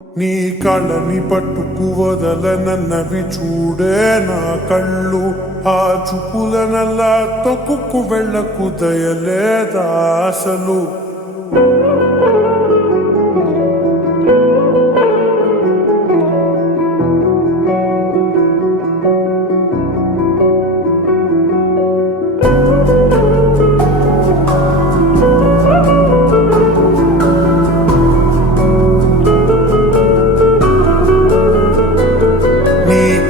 నీ కళ్ళని పట్టుకు వదలనన్నవి చూడే నా కళ్ళు. ఆ చూపులనల్లా తొక్కుకు వెళ్ళకు దయలేదా అసలు.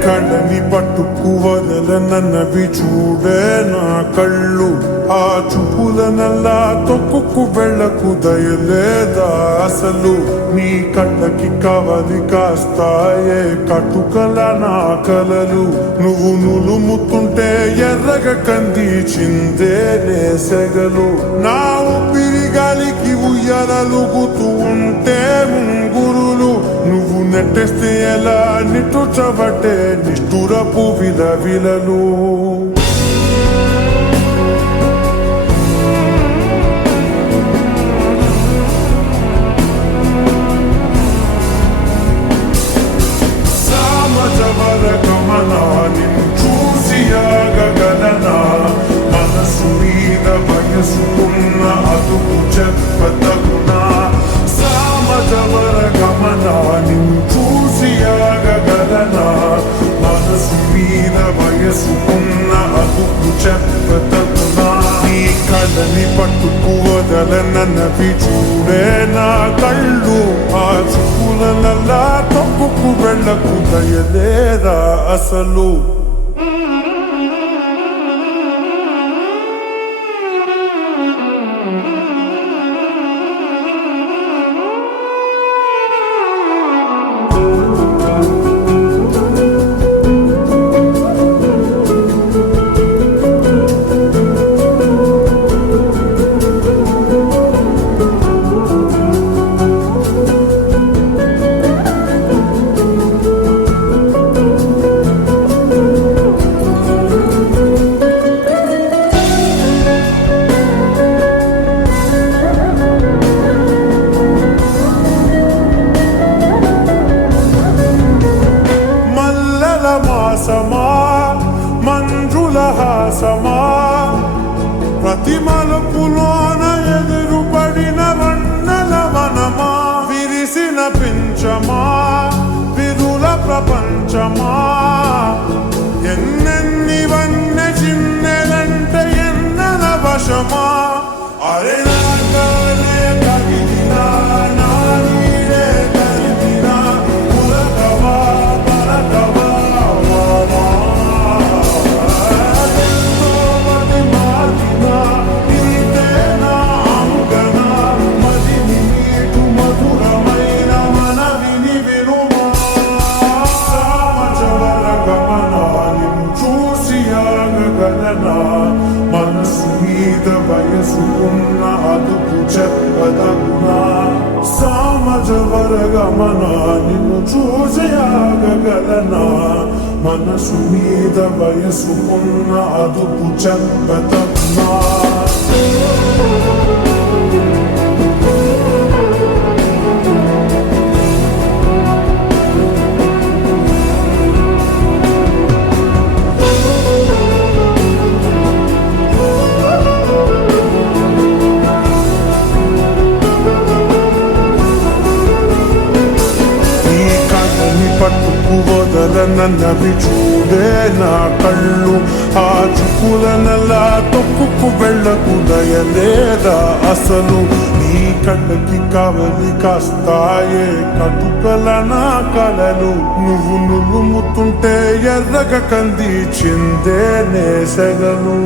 కళ్ళని పట్టుకు వదలనన్నవి చూడే నా కళ్ళు. ఆ చూపులనల్లా తొక్కుకు వెళ్ళకు దయలేదా అసలు. నీ కళ్ళకి కవలి కాస్తాయే కటుకల నా కలలు. నువ్వు నులుముతుంటే ఎర్రగ కంది చిందే సెగలు. నా ఊపిరి గాలికి ఉయ్యాలలుగుతూ ఉంటే ముంగురులు. నువ్వు నెట్టేస్తే ఎలా నిట్టుచబట్టే నిష్ఠురపు విలవిలలు. సామజవర గమనా నిన్ను చూసి ఆగగలనా. మనసు మీద వయసుకున్న అదుపు చెప్పతగునా. సామజవర గమనా నిన్ను చూసి ఆగగలనా. మనసు మీద వయసుకున్న అదుపు చెప్పతగునా. నీ కళ్ళని పట్టుకు వదలనన్నవి చూడే నా కళ్ళు. ఆ చూపులనల్లా తొక్కుకు వెళ్ళకు దయలేదా అసలు. మాసమా మంజుల హాసమా. ప్రతి మలుపులోన ఎదురుపడిన వన్నెల వనమా. విరిసిన పించమా విరుల ప్రపంచమా. ఎన్నెన్ని వన్నె చిన్నెలంటే ఎన్నెల వశమా. అరే నాగాలే కదిలినా నా నీడే కలిపినా. పులకవా పలకవా మనసు మీద వయసుకున్న అదుపు చెప్పదగునా. సామజవర గమనా నిన్ను చూసి ఆగగలనా. మనసు మీద వయసుకున్న అదుపు చెప్పదగునా. పట్టుకు వదలనన్నవి చూడే నా కళ్ళు. ఆ చూపులనల్లా తొక్కుకు వెళ్ళకు దయలేదా అసలు. నీ కళ్ళకి కవలి కాస్తాయే కటుకల నా కలలు. నువ్వు నులుముతుంటే ఎర్రగ కంది చిందే సెగలు.